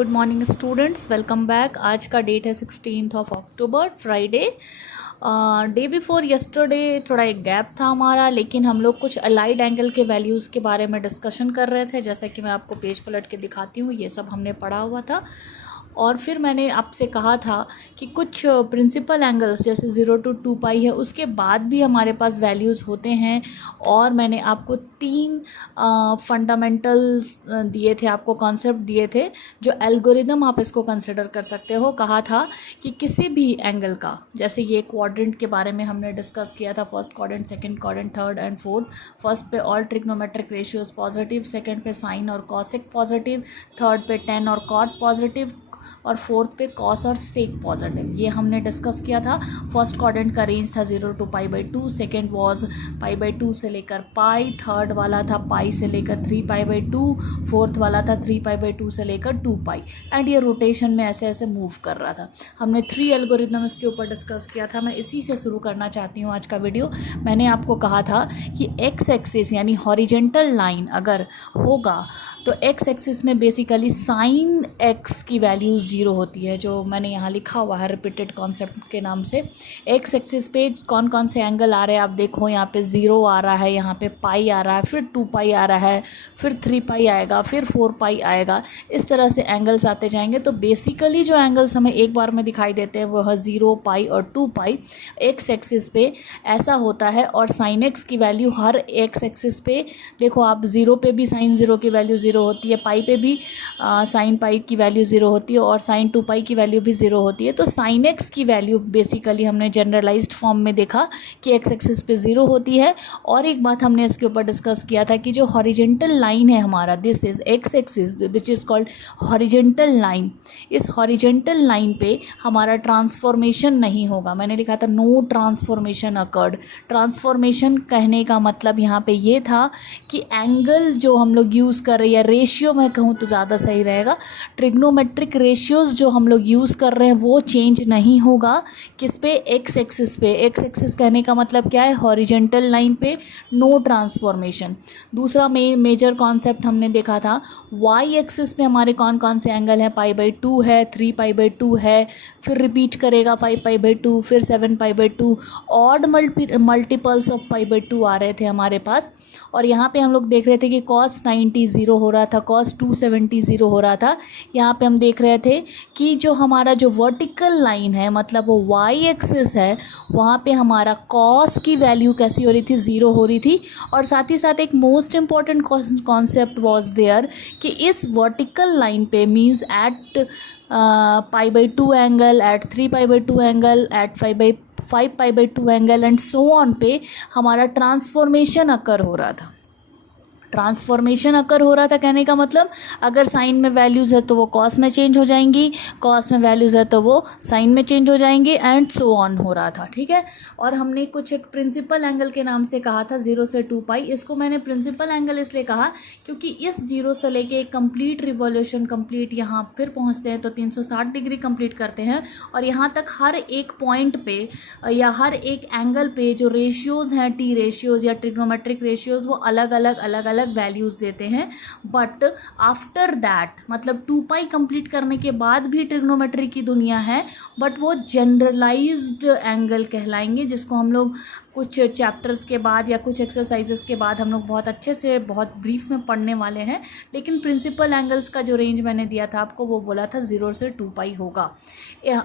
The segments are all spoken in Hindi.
Good morning students, welcome back. आज का डेट है 16 अक्टूबर, फ्राइडे। डे बिफोर यस्टरडे थोड़ा एक गैप था हमारा, लेकिन हम लोग कुछ अलाइड एंगल के वैल्यूज़ के बारे में डिस्कशन कर रहे थे। जैसा कि मैं आपको पेज पलट के दिखाती हूँ, ये सब हमने पढ़ा हुआ था। और फिर मैंने आपसे कहा था कि कुछ प्रिंसिपल एंगल्स जैसे 0 to 2 पाई है, उसके बाद भी हमारे पास वैल्यूज़ होते हैं। और मैंने आपको 3 फंडामेंटल्स दिए थे, आपको कॉन्सेप्ट दिए थे जो एल्गोरिदम आप इसको कंसिडर कर सकते हो। कहा था कि किसी भी एंगल का, जैसे ये क्वाड्रेंट के बारे में हमने डिस्कस किया था, first quadrant, second quadrant, third and fourth. First पे all trigonometric ratios positive, second पे साइन और कॉसिक पॉजिटिव, थर्ड पे टेन और कॉट पॉजिटिव, और फोर्थ पे कॉस और सेक पॉजिटिव। ये हमने डिस्कस किया था। फर्स्ट क्वाड्रेंट का रेंज था 0 to π/2, सेकेंड वॉज π/2 से लेकर पाई, थर्ड वाला था पाई से लेकर 3π/2, फोर्थ वाला था 3π/2 से लेकर 2π। एंड ये रोटेशन में ऐसे ऐसे मूव कर रहा था। हमने 3 एल्गोरिदम इसके ऊपर डिस्कस किया था। मैं इसी से शुरू करना चाहती हूँ आज का वीडियो। मैंने आपको कहा था कि एक्स एक्सिस यानी हॉरिजेंटल लाइन अगर होगा तो एक्स एक्सिस में बेसिकली साइन एक्स की वैल्यू 0 होती है, जो मैंने यहाँ लिखा हुआ है रिपीटेड कॉन्सेप्ट के नाम से। एक्स एक्सिस पे कौन कौन से एंगल आ रहे हैं आप देखो, यहाँ पे 0 आ रहा है, यहाँ पे पाई आ रहा है, फिर 2π आ रहा है, फिर 3π आएगा, फिर 4π आएगा। इस तरह से एंगल्स आते जाएंगे। तो बेसिकली जो एंगल्स हमें एक बार में दिखाई देते हैं वह 0, π और 2π एक्स एक्सिस पे ऐसा होता है। और साइन एक्स की वैल्यू हर एक्स एक्सिस पे देखो आप, 0 पे भी साइन 0 की वैल्यू 0 होती है, पाई पे भी साइन पाई की वैल्यू 0 होती है, और साइन 2π की वैल्यू भी 0 होती है। तो साइन एक्स की वैल्यू बेसिकली हमने जनरलाइज्ड फॉर्म में देखा कि एक्स एक्सिस पे 0 होती है। और एक बात हमने इसके ऊपर डिस्कस किया था कि जो हॉरिजेंटल लाइन है हमारा, this is x axis which is called horizontal line. इस हॉरिजेंटल लाइन पे हमारा ट्रांसफॉर्मेशन नहीं होगा। मैंने लिखा था नो ट्रांसफॉर्मेशन अकर्ड। ट्रांसफॉर्मेशन कहने का मतलब यहाँ पे ये था कि एंगल जो हम लोग यूज़ कर रहे हैं, या रेशियो मैं कहूँ तो ज़्यादा सही रहेगा, ट्रिग्नोमेट्रिक रेशियोज़ जो हम लोग यूज़ कर रहे हैं वो चेंज नहीं होगा। किस पे? एक्स एक्सिस पे। एक्स एक्सिस कहने का मतलब क्या है? हॉरिजेंटल लाइन पे नो ट्रांसफॉर्मेशन। दूसरा मेजर कॉन्सेप्ट हमने देखा था, वाई एक्सिस पे हमारे कौन कौन से एंगल हैं? π/2 है, 3π/2 है, फिर रिपीट करेगा 5π/2, फिर 7π/2, ऑड मल्टीपल्स ऑफ π/2 आ रहे थे हमारे पास। और यहाँ पे हम लोग देख रहे थे कि cos 90 0 हो रहा था, cos 270 0 हो रहा था। यहाँ पे हम देख रहे थे कि जो हमारा जो वर्टिकल लाइन है, मतलब वो वाई एक्सिस है, वहाँ पे हमारा cos की वैल्यू कैसी हो रही थी? 0 हो रही थी। और साथ ही साथ एक most important concept was there कि इस वर्टिकल लाइन पे means at π/2 angle, at 3π/2 angle, at 5π/2 angle and so on पे हमारा ट्रांसफॉर्मेशन अकर हो रहा था। ट्रांसफॉर्मेशन अकर हो रहा था कहने का मतलब, अगर साइन में वैल्यूज़ है तो वो कॉस में चेंज हो जाएंगी, कॉस में वैल्यूज़ है तो वो साइन में चेंज हो जाएंगे, एंड सो ऑन हो रहा था। ठीक है। और हमने कुछ एक प्रिंसिपल एंगल के नाम से कहा था 0 से 2π। इसको मैंने प्रिंसिपल एंगल इसलिए कहा क्योंकि इस 0 से लेके एक कंप्लीट रिवॉल्यूशन कंप्लीट यहाँ फिर पहुँचते हैं तो 360 डिग्री कंप्लीट करते हैं। और यहाँ तक हर एक पॉइंट पे या हर एक एंगल पे जो रेशियोज़ हैं, टी रेशियोज़ या ट्रिग्नोमेट्रिक रेशियोज़, वो अलग अलग वैल्यूज़ देते हैं। बट आफ्टर दैट, मतलब 2π कंप्लीट करने के बाद भी ट्रिग्नोमेट्री की दुनिया है, बट वो जनरलाइज्ड एंगल कहलाएंगे, जिसको हम लोग कुछ चैप्टर्स के बाद या कुछ एक्सरसाइजेस के बाद हम लोग बहुत अच्छे से बहुत ब्रीफ में पढ़ने वाले हैं। लेकिन प्रिंसिपल एंगल्स का जो रेंज मैंने दिया था आपको, वो बोला था 0 से 2π होगा।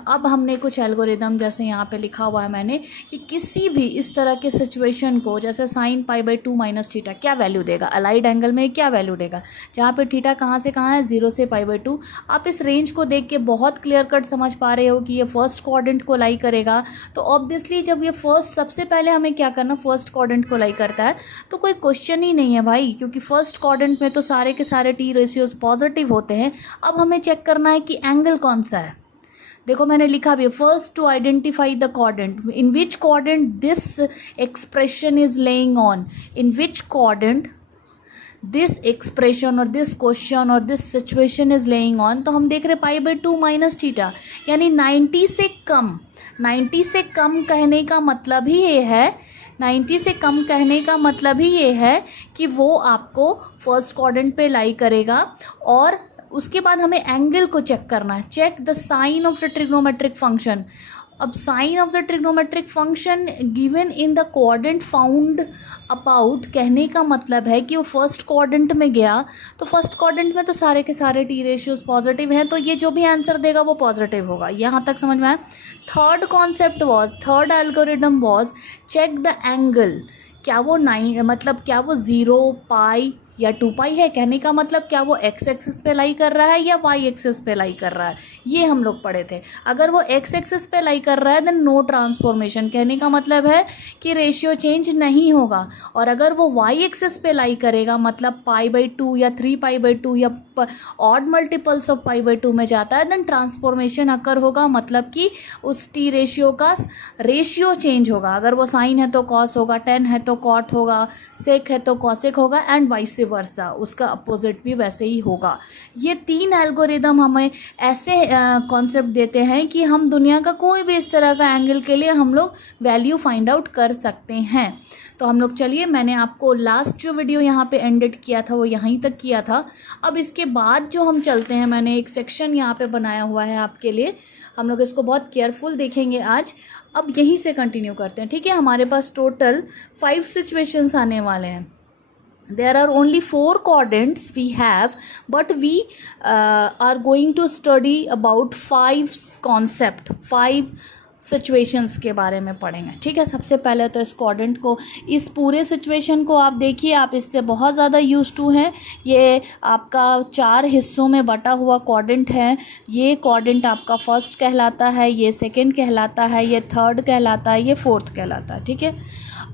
अब हमने कुछ एल्गोरिदम, जैसे यहाँ पे लिखा हुआ है मैंने, कि किसी भी इस तरह के सिचुएशन को, जैसे साइन π/2 माइनस थीटा क्या वैल्यू देगा? अलाइड एंगल में क्या वैल्यू देगा? जहाँ पे थीटा कहाँ से कहाँ है? 0 से π/2। आप इस रेंज को देख के बहुत क्लियर कट समझ पा रहे हो कि ये फर्स्ट क्वाड्रेंट को लाई करेगा। तो ऑब्वियसली जब ये फर्स्ट, सबसे पहले हमें क्या करना, फर्स्ट क्वाड्रेंट को लाई करता है, तो कोई क्वेश्चन ही नहीं है भाई, क्योंकि फर्स्ट क्वाड्रेंट में तो सारे के सारे टी रेशियोज पॉजिटिव होते हैं। अब हमें चेक करना है कि एंगल कौन सा है। देखो मैंने लिखा भी, first to identify the quadrant, in which quadrant this expression is lying on, in which quadrant this expression और दिस क्वेश्चन और this situation is lying on. तो हम देख रहे π/2 माइनस थीटा, यानी 90 से कम। 90 से कम कहने का मतलब ही ये है, 90 से कम कहने का मतलब ही ये है कि वो आपको फर्स्ट क्वाड्रेंट पे लाई करेगा। और उसके बाद हमें एंगल को चेक करना है, check the sign of the trigonometric function. अब sign of the trigonometric function given in the coordinate found about, कहने का मतलब है कि वो फर्स्ट कोऑर्डिनेट में गया तो फर्स्ट कोऑर्डिनेट में तो सारे के सारे टी रेशियोज पॉजिटिव हैं, तो ये जो भी आंसर देगा वो पॉजिटिव होगा। यहाँ तक समझ में आया। Third concept was, third algorithm was check the angle, क्या वो 9 मतलब क्या वो 0 पाई या 2 पाई है, कहने का मतलब क्या वो एक्स एक्सिस पे लाई कर रहा है या वाई एक्सिस पे लाई कर रहा है, ये हम लोग पढ़े थे। अगर वो एक्स एक्सिस पे लाई कर रहा है देन नो ट्रांसफॉर्मेशन, कहने का मतलब है कि रेशियो चेंज नहीं होगा। और अगर वो वाई एक्सिस पे लाई करेगा मतलब π/2 या 3π/2 या ऑड मल्टीपल्स ऑफ π/2 में जाता है देन ट्रांसफॉर्मेशन अकर होगा, मतलब कि उस टी रेशियो का रेशियो चेंज होगा। अगर वो साइन है तो कॉस होगा, टेन है तो कॉट होगा, सेक है तो कॉसेक होगा एंड वाइस वर्सा, उसका अपोजिट भी वैसे ही होगा। ये 3 एल्गोरिदम हमें ऐसे कॉन्सेप्ट देते हैं कि हम दुनिया का कोई भी इस तरह का एंगल के लिए हम लोग वैल्यू फाइंड आउट कर सकते हैं। तो हम लोग चलिए, मैंने आपको लास्ट जो वीडियो यहाँ पे एंडेड किया था वो यहीं तक किया था। अब इसके बाद जो हम चलते हैं, मैंने एक सेक्शन यहाँ पे बनाया हुआ है आपके लिए, हम लोग इसको बहुत केयरफुल देखेंगे आज। अब यहीं से कंटिन्यू करते हैं, ठीक है। हमारे पास टोटल 5 सिचुएशंस आने वाले हैं। There are only 4 coordinates we have, but we are going to study about 5 concept, 5 situations के बारे में पढ़ेंगे, ठीक है। सबसे पहले तो इस कोऑर्डिनेट को, इस पूरे सिचुएशन को आप देखिए, आप इससे बहुत ज़्यादा यूज टू हैं। ये आपका 4 हिस्सों में बटा हुआ कोऑर्डिनेट है। ये कोऑर्डिनेट आपका फर्स्ट कहलाता है, ये सेकंड कहलाता है, ये थर्ड कहलाता है, ये फोर्थ कहलाता है, ठीक है।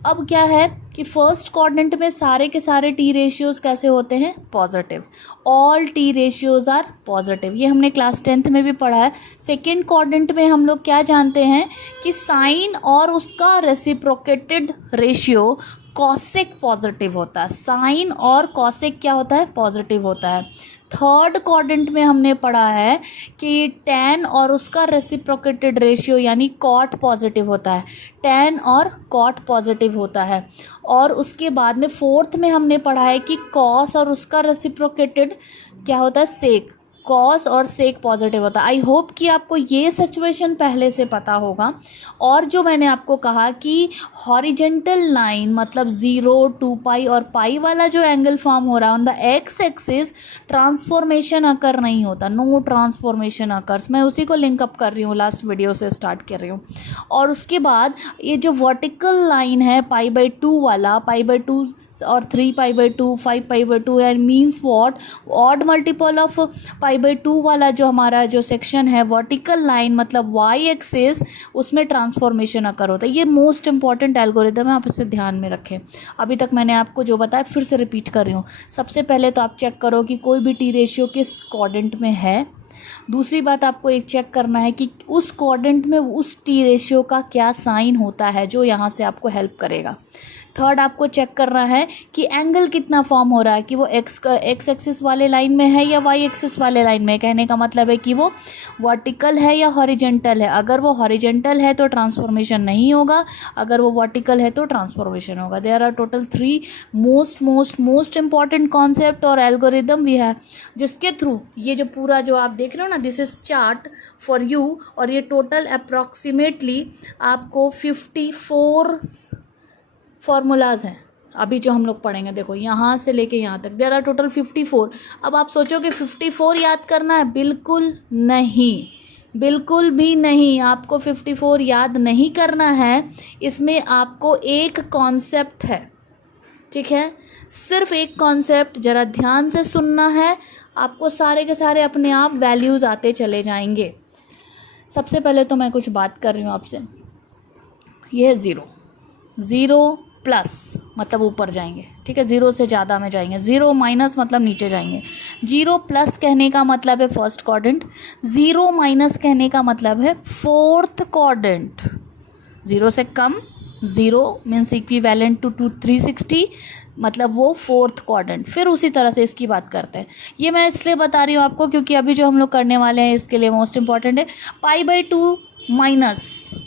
अब क्या है कि फर्स्ट कोऑर्डिनेट में सारे के सारे टी रेशियोज कैसे होते हैं, positive. All T ratios are positive, ये हमने क्लास 10th में भी पढ़ा है। सेकेंड कोऑर्डिनेट में हम लोग क्या जानते हैं कि साइन और उसका रेसिप्रोकेटेड रेशियो कॉसेक पॉजिटिव होता है। साइन और कॉसेक क्या होता है, पॉजिटिव होता है। थर्ड कोऑर्डिनेट में हमने पढ़ा है कि tan और उसका रेसिप्रोकेटेड रेशियो यानी कॉट पॉजिटिव होता है, tan और कॉट पॉजिटिव होता है। और उसके बाद में फोर्थ में हमने पढ़ा है कि कॉस और उसका रेसिप्रोकेटेड क्या होता है, सेक, कॉस और सेक पॉजिटिव होता है। आई होप कि आपको ये सिचुएशन पहले से पता होगा। और जो मैंने आपको कहा कि हॉरिजेंटल लाइन मतलब 0, 2 पाई और पाई वाला जो एंगल फॉर्म हो रहा है on the x axis, transformation occur नहीं होता, नो ट्रांसफॉर्मेशन अकर्स। मैं उसी को लिंक अप कर रही हूँ, लास्ट वीडियो से स्टार्ट कर रही हूँ। और उसके बाद ये जो वर्टिकल लाइन है π/2 वाला, π/2 और 3π/2, 5π/2 and means what, odd multiple of π/2 वाला जो हमारा जो सेक्शन है वर्टिकल लाइन मतलब वाई एक्सिस, उसमें ट्रांसफॉर्मेशन अकर होता है। ये मोस्ट इंपॉर्टेंट एल्गोरिदम है, आप इसे ध्यान में रखें। अभी तक मैंने आपको जो बताया फिर से रिपीट कर रही हूँ। सबसे पहले तो आप चेक करो कि कोई भी टी रेशियो किस कोऑर्डिनेट में है। दूसरी बात आपको एक चेक करना है कि उस कोऑर्डिनेट में उस टी रेशियो का क्या साइन होता है, जो यहाँ से आपको हेल्प करेगा। थर्ड आपको चेक करना है कि एंगल कितना फॉर्म हो रहा है, कि वो एक्स एक्सिस वाले लाइन में है या वाई एक्सिस वाले लाइन में। कहने का मतलब है कि वो वर्टिकल है या हॉरिजेंटल है। अगर वो हॉरिजेंटल है तो ट्रांसफॉर्मेशन नहीं होगा, अगर वो वर्टिकल है तो ट्रांसफॉर्मेशन होगा। There are total 3 most important concept और एल्गोरिदम भी है, जिसके थ्रू ये जो पूरा जो आप देख रहे हो ना, this is chart for you. और ये टोटल अप्रॉक्सीमेटली आपको 54 फॉर्मूलाज हैं अभी जो हम लोग पढ़ेंगे। देखो यहाँ से लेके यहाँ तक देयर आर टोटल 54। अब आप सोचोगे 54 याद करना है, बिल्कुल नहीं, बिल्कुल भी नहीं। आपको 54 याद नहीं करना है, इसमें आपको एक कॉन्सेप्ट है, ठीक है, सिर्फ एक कॉन्सेप्ट। ज़रा ध्यान से सुनना है, आपको सारे के सारे अपने आप वैल्यूज़ आते चले जाएंगे। सबसे पहले तो मैं कुछ बात कर रही हूँ आपसे। ये है 0 प्लस मतलब ऊपर जाएंगे, ठीक है, 0 से ज़्यादा में जाएंगे। 0 माइनस मतलब नीचे जाएंगे। 0 प्लस कहने का मतलब है फर्स्ट क्वाड्रेंट, 0 माइनस कहने का मतलब है फोर्थ क्वाड्रेंट। 0 से कम, 0 मीन्स इक्विवेलेंट टू 360, मतलब वो फोर्थ क्वाड्रेंट। फिर उसी तरह से इसकी बात करते हैं। ये मैं इसलिए बता रही हूँ आपको क्योंकि अभी जो हम लोग करने वाले हैं इसके लिए मोस्ट इंपॉर्टेंट है। π/2 माइनस,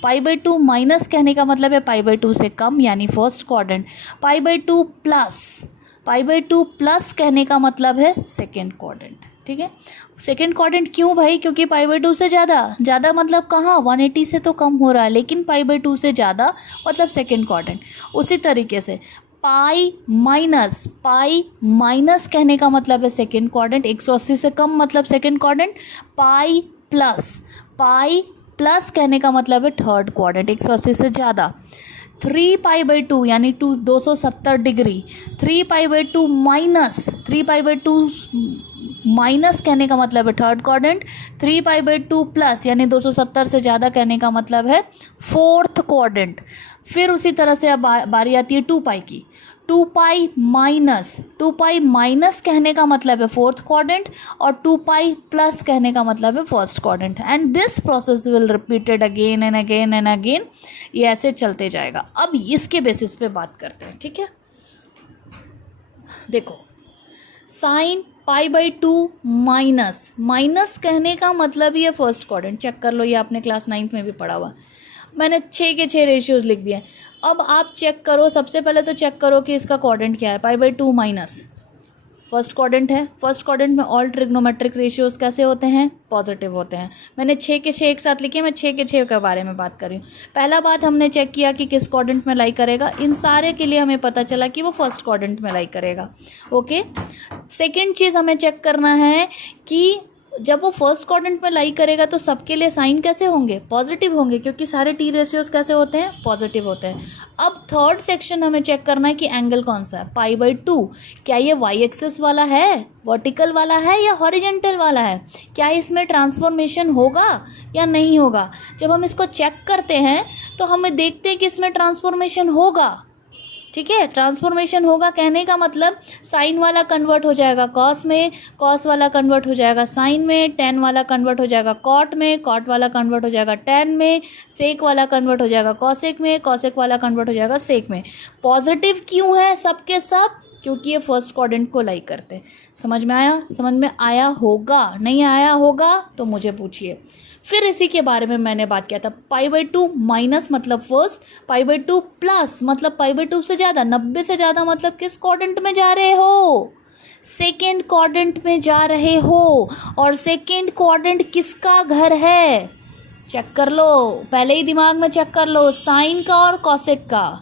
π/2 माइनस कहने का मतलब है π/2 से कम यानी फर्स्ट क्वाड्रेंट। π/2 प्लस, π/2 प्लस कहने का मतलब है सेकेंड क्वाड्रेंट। ठीक है। सेकेंड क्वाड्रेंट क्यों भाई? क्योंकि π/2 से ज़्यादा मतलब कहाँ, 180 से तो कम हो रहा है, लेकिन π/2 से ज़्यादा मतलब सेकेंड क्वाड्रेंट। उसी तरीके से पाई माइनस कहने का मतलब है सेकेंड क्वाड्रेंट, 180 से कम मतलब सेकेंड क्वाड्रेंट। पाई प्लस कहने का मतलब है थर्ड क्वाड्रेंट, 180 से ज़्यादा। 3π/2 यानी 270 डिग्री। 3π/2 माइनस कहने का मतलब है थर्ड क्वाड्रेंट। 3π/2 प्लस यानी 270 से ज़्यादा कहने का मतलब है फोर्थ क्वाड्रेंट। फिर उसी तरह से अब बारी आती है 2π की। 2π माइनस कहने का मतलब है फोर्थ क्वाड्रेंट, और 2π प्लस कहने का मतलब है first quadrant. And this process will repeated again and again and again, ये ऐसे चलते जाएगा। अब इसके बेसिस पे बात करते हैं, ठीक है। देखो साइन π/2 माइनस कहने का मतलब ये फर्स्ट क्वाड्रेंट, चेक कर लो, ये आपने क्लास 9th में भी पढ़ा हुआ। मैंने 6 के 6 रेशियोज लिख दिए। अब आप चेक करो, सबसे पहले तो चेक करो कि इसका क्वाड्रेंट क्या है। π/2 माइनस फर्स्ट क्वाड्रेंट है। फर्स्ट क्वाड्रेंट में ऑल ट्रिग्नोमेट्रिक रेशियोज कैसे होते हैं? पॉजिटिव होते हैं। मैंने 6 के 6 एक साथ लिखे, मैं 6 के 6 के बारे में बात कर रही हूँ। पहला बात हमने चेक किया कि किस क्वाड्रेंट में लाई करेगा। इन सारे के लिए हमें पता चला कि वो फर्स्ट क्वाड्रेंट में लाई करेगा। ओके, सेकेंड चीज़ हमें चेक करना है कि जब वो फर्स्ट क्वाड्रेंट में लाई करेगा तो सबके लिए साइन कैसे होंगे? पॉजिटिव होंगे, क्योंकि सारे टी रेशियोज कैसे होते हैं? पॉजिटिव होते हैं। अब थर्ड सेक्शन हमें चेक करना है कि एंगल कौन सा है। π/2 क्या ये वाई एक्सिस वाला है, वर्टिकल वाला है, या हॉरिजेंटल वाला है? क्या इसमें ट्रांसफॉर्मेशन होगा या नहीं होगा? जब हम इसको चेक करते हैं तो हमें देखते हैं कि इसमें ट्रांसफॉर्मेशन होगा, ठीक है। ट्रांसफॉर्मेशन होगा कहने का मतलब साइन वाला कन्वर्ट हो जाएगा कॉस में, कॉस वाला कन्वर्ट हो जाएगा साइन में, टेन वाला कन्वर्ट हो जाएगा कॉट में, कॉट वाला कन्वर्ट हो जाएगा टेन में, सेक वाला कन्वर्ट हो जाएगा कॉसेक में, कॉसेक वाला कन्वर्ट हो जाएगा सेक में। पॉजिटिव क्यों है सब के सब? क्योंकि ये फर्स्ट क्वाड्रेंट को लाई करते हैं। समझ में आया? समझ में आया होगा, नहीं आया होगा तो मुझे पूछिए। फिर इसी के बारे में मैंने बात किया था। π/2 माइनस मतलब फर्स्ट, π/2 प्लस मतलब π/2 से ज़्यादा, 90 से ज़्यादा मतलब किस क्वाड्रेंट में जा रहे हो? सेकेंड क्वाड्रेंट में जा रहे हो। और सेकेंड क्वाड्रेंट किसका घर है? चेक कर लो, पहले ही दिमाग में चेक कर लो, साइन का और कॉसेक का,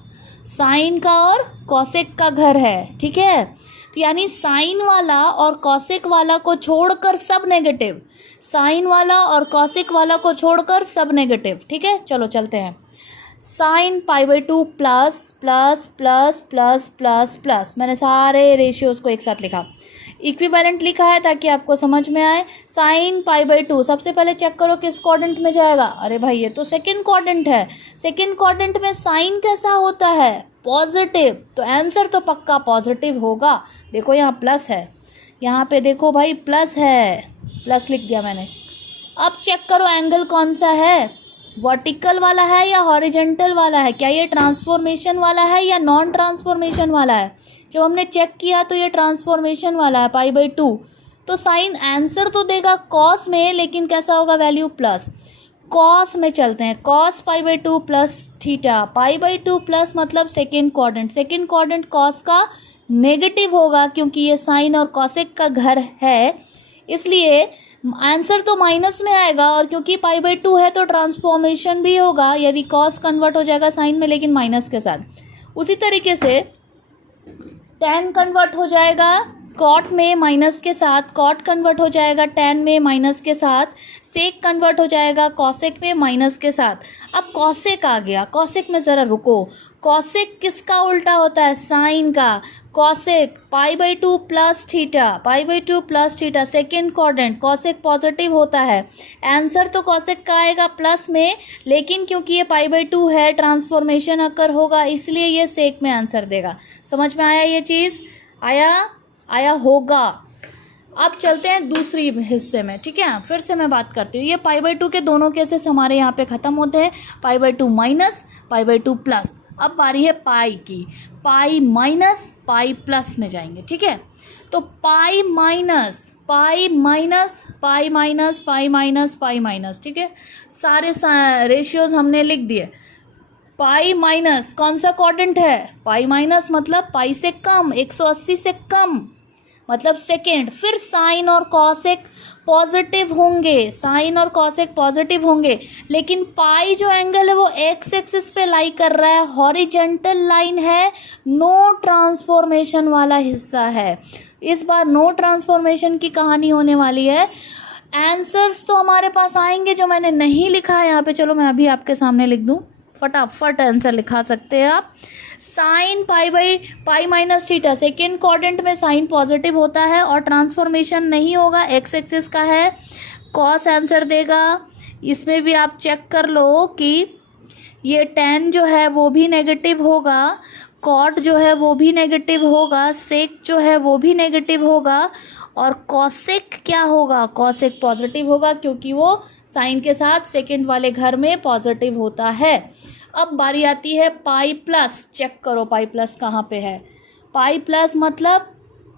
साइन का और कॉसेक का घर है, ठीक है। तो यानी साइन वाला और कॉसेक वाला को छोड़कर सब नेगेटिव, साइन वाला और कॉसेक वाला को छोड़कर सब नेगेटिव, ठीक है। चलो चलते हैं। Sine π/2 plus plus plus plus plus plus, मैंने सारे रेशियोज को एक साथ लिखा, इक्विवेलेंट लिखा है ताकि आपको समझ में आए। साइन π/2 सबसे पहले चेक करो किस क्वाड्रेंट में जाएगा। अरे भाई ये तो सेकेंड क्वाड्रेंट है, सेकेंड क्वाड्रेंट में साइन कैसा होता है? पॉजिटिव, तो आंसर तो पक्का पॉजिटिव होगा। देखो यहाँ प्लस है, यहाँ पे देखो भाई प्लस है, प्लस लिख दिया मैंने। अब चेक करो एंगल कौन सा है, वर्टिकल वाला है या हॉरिजेंटल वाला है? क्या ये ट्रांसफॉर्मेशन वाला है या नॉन ट्रांसफॉर्मेशन वाला है? जब हमने चेक किया तो ये ट्रांसफॉर्मेशन वाला है π/2, तो साइन आंसर तो देगा कॉस में, लेकिन कैसा होगा वैल्यू? प्लस। कॉस में चलते हैं, कॉस π/2 प्लस थीटा, π/2 प्लस मतलब second quadrant, second quadrant cos का नेगेटिव होगा क्योंकि ये साइन और कॉसेक का घर है, इसलिए आंसर तो माइनस में आएगा। और क्योंकि π/2 है तो ट्रांसफॉर्मेशन भी होगा, यदि कॉस कन्वर्ट हो जाएगा साइन में लेकिन माइनस के साथ। उसी तरीके से टेन कन्वर्ट हो जाएगा कॉट में माइनस के साथ, कॉट कन्वर्ट हो जाएगा टेन में माइनस के साथ, सेक कन्वर्ट हो जाएगा कॉसेक में माइनस के साथ। अब कॉसेक आ गया, कॉसेक में ज़रा रुको, कॉसेक किसका उल्टा होता है? साइन का। Cosec π/2 plus theta, π/2 plus theta, second quadrant, cosec positive होता है, आंसर तो कॉसेक का आएगा प्लस में, लेकिन क्योंकि ये π/2 है ट्रांसफॉर्मेशन अकर होगा, इसलिए ये सेक में आंसर देगा। समझ में आया ये चीज़? आया होगा। अब चलते हैं दूसरी हिस्से में, ठीक है। फिर से मैं बात करती हूँ, ये π/2 के दोनों केसेस हमारे यहाँ पे ख़त्म होते हैं, π/2 माइनस, π/2 प्लस। अब बारी है पाई की, पाई माइनस पाई प्लस में जाएंगे, ठीक है। तो pi minus pi minus pi minus pi minus pi minus, ठीक है। सारे रेशियोज हमने लिख दिए। पाई माइनस कौन सा क्वाड्रेंट है? पाई माइनस मतलब पाई से कम, 180 से कम, मतलब सेकेंड। फिर साइन और कॉसेक पॉजिटिव होंगे, साइन और कॉसेक पॉजिटिव होंगे, लेकिन पाई जो एंगल है वो एक्स एक्सिस पे लाई कर रहा है, हॉरिजेंटल लाइन है, नो ट्रांसफॉर्मेशन वाला हिस्सा है। इस बार नो ट्रांसफॉर्मेशन की कहानी होने वाली है। आंसर्स तो हमारे पास आएंगे जो मैंने नहीं लिखा है यहाँ पे, चलो मैं अभी आपके सामने लिख दूँ, फटाफट आंसर लिखा सकते हैं आप। Sine pi minus theta, second quadrant में साइन पॉजिटिव होता है और ट्रांसफॉर्मेशन नहीं होगा, एक्स एक्सिस का है। कॉस आंसर देगा। इसमें भी आप चेक कर लो कि ये टेन जो है वो भी नेगेटिव होगा, कॉट जो है वो भी नेगेटिव होगा, सेक जो है वो भी नेगेटिव होगा, और कॉसेक क्या होगा, कॉसेक पॉजिटिव होगा क्योंकि वो साइन के साथ सेकेंड वाले घर में पॉजिटिव होता है। अब बारी आती है पाई प्लस। चेक करो पाई प्लस कहाँ पे है। पाई प्लस मतलब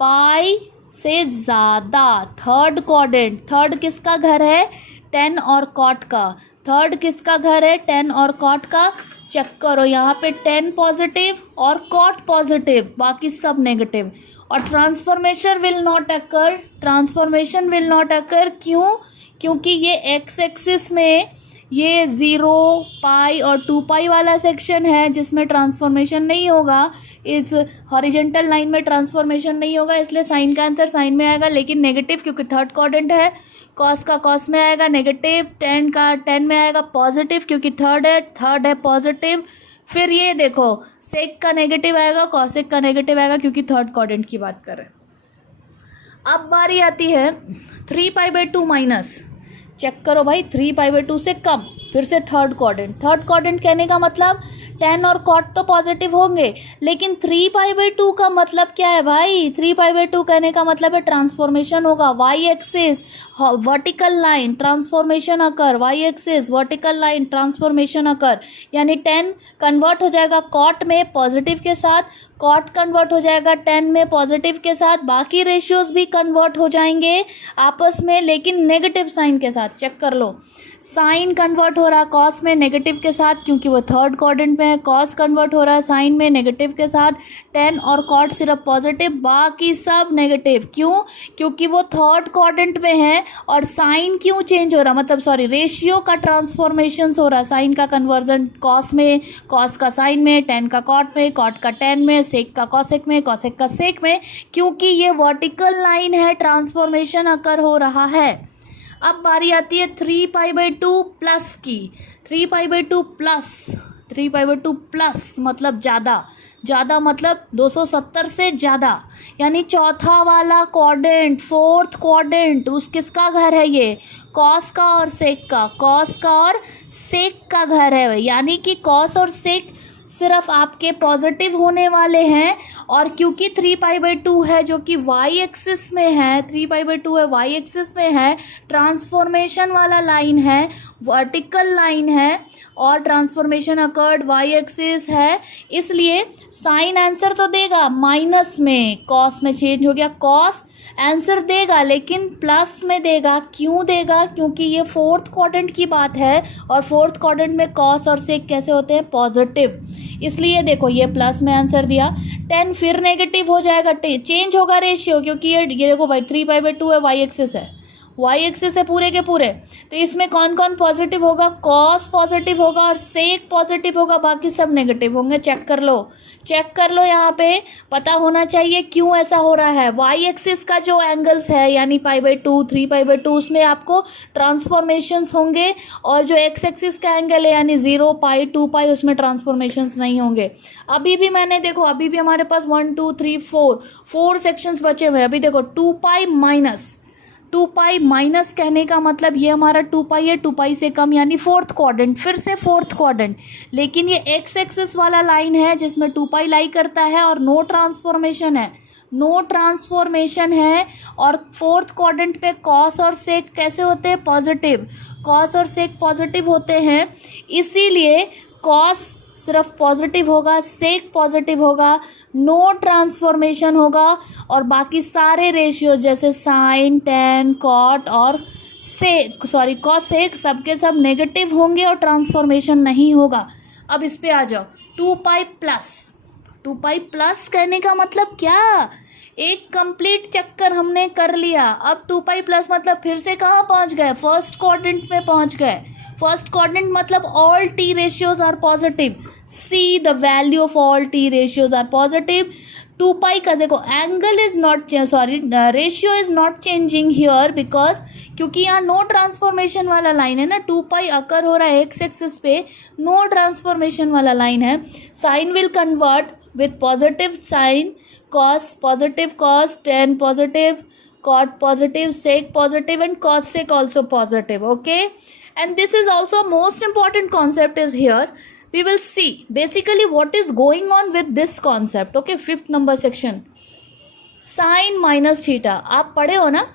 पाई से ज़्यादा, थर्ड क्वाड्रेंट। थर्ड किसका घर है, टेन और कॉट का। थर्ड किसका घर है, टेन और कॉट का। चेक करो यहाँ पे टेन पॉजिटिव और कॉट पॉजिटिव, बाकी सब नेगेटिव। और transformation will not occur, transformation will not occur क्यों, क्योंकि ये एक्स एक्सिस में ये 0 पाई और 2 पाई वाला सेक्शन है जिसमें ट्रांसफॉर्मेशन नहीं होगा। इस हॉरिजेंटल लाइन में ट्रांसफॉर्मेशन नहीं होगा, इसलिए साइन का आंसर साइन में आएगा, लेकिन नेगेटिव क्योंकि थर्ड क्वाड्रेंट है। कॉस का कॉस में आएगा नेगेटिव, टेन का टेन में आएगा पॉजिटिव क्योंकि थर्ड है पॉजिटिव। फिर ये देखो सेक का नेगेटिव आएगा, कॉसेक का नेगेटिव आएगा क्योंकि थर्ड क्वाड्रेंट की बात करें। अब बारी आती है 3π/2 माइनस। चेक करो भाई, 3π/2 से कम, फिर से थर्ड क्वाड्रेंट। थर्ड क्वाड्रेंट कहने का मतलब टेन और कॉट तो पॉजिटिव होंगे, लेकिन 3π/2 का मतलब क्या है भाई, 3π/2 कहने का मतलब है ट्रांसफॉर्मेशन होगा, Y axis vertical line transformation occur, Y axis vertical line transformation occur, यानी 10 कन्वर्ट हो जाएगा कॉट में पॉजिटिव के साथ, कॉट कन्वर्ट हो जाएगा 10 में पॉजिटिव के साथ, बाकी रेशियोज भी कन्वर्ट हो जाएंगे आपस में लेकिन नेगेटिव साइन के साथ। चेक कर लो, साइन कन्वर्ट हो रहा है कॉस में नेगेटिव के साथ क्योंकि वो थर्ड क्वाड्रेंट में है, कॉस कन्वर्ट हो रहा है साइन में नेगेटिव के साथ, 10 और कॉट सिर्फ पॉजिटिव, बाकी सब नेगेटिव। क्यों, क्योंकि वो थर्ड क्वाड्रेंट में है। और साइन क्यों चेंज हो रहा, मतलब सॉरी रेशियो का ट्रांसफॉर्मेशन हो रहा है, साइन का कन्वर्जन कॉस में, कॉस का साइन में, 10 का कॉट में, कॉट का 10 में, सेक का कॉसेक में, कॉसेक का सेक में, क्योंकि ये वर्टिकल लाइन है, ट्रांसफॉर्मेशन अकर हो रहा है। अब बारी आती है 3π/2 प्लस की। 3π/2 प्लस, 3π/2 प्लस मतलब ज़्यादा, ज़्यादा मतलब 270 से ज़्यादा, यानी चौथा वाला क्वाड्रेंट, फोर्थ क्वाड्रेंट, उस किसका घर है ये, कॉस का और सेक का, कॉस का और सेक का घर है, यानी कि कॉस और सेक सिर्फ आपके पॉजिटिव होने वाले हैं। और क्योंकि 3π/2 है जो कि वाई एक्सिस में है, 3π/2 है वाई एक्सिस में है, ट्रांसफॉर्मेशन वाला लाइन है, वर्टिकल लाइन है और ट्रांसफॉर्मेशन अकर्ड वाई एक्सिस है, इसलिए साइन आंसर तो देगा, माइनस में कॉस में चेंज हो गया, कॉस आंसर देगा लेकिन प्लस में देगा। क्यों देगा, क्योंकि ये फोर्थ क्वाड्रेंट की बात है और फोर्थ क्वाड्रेंट में कॉस और सेक कैसे होते हैं, पॉजिटिव, इसलिए देखो ये प्लस में आंसर दिया। 10 फिर नेगेटिव हो जाएगा, चेंज होगा रेशियो, क्योंकि ये देखो भाई 3π/2 है, वाई एक्सिस है, वाई एक्सिस है पूरे के पूरे, तो इसमें कौन कौन पॉजिटिव होगा, कॉस पॉजिटिव होगा और सेक पॉजिटिव होगा, बाकी सब नेगेटिव होंगे। चेक कर लो, चेक कर लो, यहाँ पे पता होना चाहिए क्यों ऐसा हो रहा है। वाई एक्सिस का जो एंगल्स है यानी π/2 3π/2 उसमें आपको ट्रांसफॉर्मेशंस होंगे, और जो एक्स एक्सिस का एंगल है यानी 0 पाई 2 पाई उसमें ट्रांसफॉर्मेशंस नहीं होंगे। अभी भी मैंने देखो, अभी भी हमारे पास 1 2 3 4 सेक्शंस बचे हुए हैं। अभी देखो 2 पाई माइनस, 2 पाई माइनस कहने का मतलब ये हमारा 2 पाई है, 2 पाई से कम यानी फोर्थ क्वाड्रेंट, फिर से फोर्थ क्वाड्रेंट, लेकिन ये एक्स एक्सिस वाला लाइन है जिसमें 2 पाई लाई करता है और नो ट्रांसफॉर्मेशन है, नो ट्रांसफॉर्मेशन है। और फोर्थ क्वाड्रेंट पे कॉस और सेक कैसे होते हैं, पॉजिटिव, कॉस और सेक पॉजिटिव होते हैं, इसीलिए कॉस सिर्फ पॉजिटिव होगा, सेक पॉजिटिव होगा, नो ट्रांसफॉर्मेशन होगा, और बाकी सारे रेशियो जैसे साइन, टेन, कॉट और सेक सॉरी कॉसेक सबके सब नेगेटिव होंगे और ट्रांसफॉर्मेशन नहीं होगा। अब इस पे आ जाओ, 2 पाई प्लस, 2 पाई प्लस कहने का मतलब क्या, एक कंप्लीट चक्कर हमने कर लिया। अब 2 पाई प्लस मतलब फिर से कहाँ पहुँच गए, फर्स्ट क्वाड्रेंट में पहुँच गए। फर्स्ट क्वाड्रेंट मतलब all T ratios are positive. See the value of all T ratios are positive. 2 pi का देखो angle is not ratio is not changing here because क्योंकि यहाँ नो ट्रांसफॉर्मेशन वाला लाइन है ना, 2 पाई अकर हो रहा है एक्स एक्सिस पे, नो ट्रांसफॉर्मेशन वाला लाइन है। Sine will convert with positive sine, cos positive cos, tan positive, cot positive, sec positive and cosec also positive. Okay, and this is also most important concept is here. We will see basically what is going on with this concept. Okay, 5th number section, sin minus theta. आप पढ़े हो ना,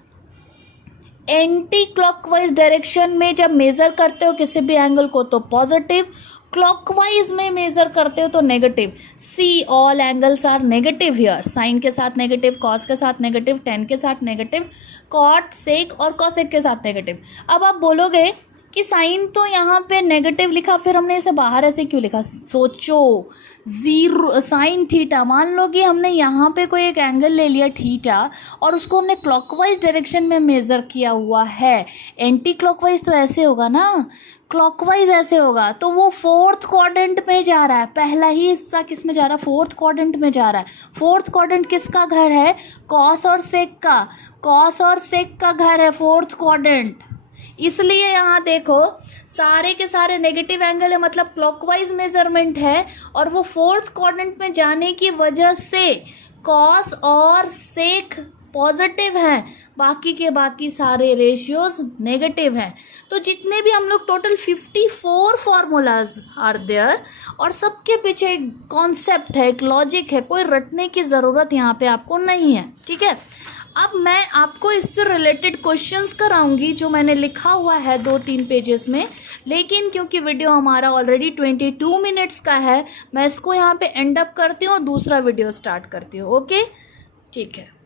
एंटी क्लॉकवाइज डायरेक्शन में जब मेजर करते हो किसी भी एंगल को तो पॉजिटिव, क्लॉकवाइज में मेजर करते हो तो negative. See all angles are negative here, sine के साथ नेगेटिव, कॉस के साथ नेगेटिव, टेन के साथ नेगेटिव, कॉट सेक और कॉसेक के साथ नेगेटिव. अब आप बोलोगे कि साइन तो यहाँ पे नेगेटिव लिखा, फिर हमने इसे बाहर ऐसे क्यों लिखा. सोचो, जीरो साइन थीटा, मान लो कि हमने यहाँ पे कोई एक एंगल ले लिया थीटा और उसको हमने क्लॉकवाइज डायरेक्शन में मेज़र किया हुआ है. एंटी क्लॉकवाइज तो ऐसे होगा ना, क्लॉकवाइज ऐसे होगा, तो वो फोर्थ क्वाड्रेंट में जा रहा है. पहला ही हिस्सा किस में जा रहा है, फोर्थ क्वाड्रेंट में जा रहा है. फोर्थ क्वाड्रेंट किसका घर है, कॉस और सेक का. कॉस और सेक का घर है फोर्थ क्वाड्रेंट. इसलिए यहाँ देखो सारे के सारे नेगेटिव एंगल है, मतलब क्लॉकवाइज मेजरमेंट है और वो फोर्थ क्वाड्रेंट में जाने की वजह से कॉस और सेक पॉजिटिव हैं, बाकी के बाकी सारे रेशियोज नेगेटिव हैं. तो जितने भी हम लोग टोटल 54 फार्मूलाज आर देयर और सबके पीछे एक कॉन्सेप्ट है, एक लॉजिक है, कोई रटने की ज़रूरत यहाँ पे आपको नहीं है. ठीक है, अब मैं आपको इससे रिलेटेड क्वेश्चंस कराऊंगी जो मैंने लिखा हुआ है 2-3 पेजेस में, लेकिन क्योंकि वीडियो हमारा ऑलरेडी 22 मिनट्स का है, मैं इसको यहाँ पे एंड अप करती हूँ और दूसरा वीडियो स्टार्ट करती हूँ. ओके, ठीक है.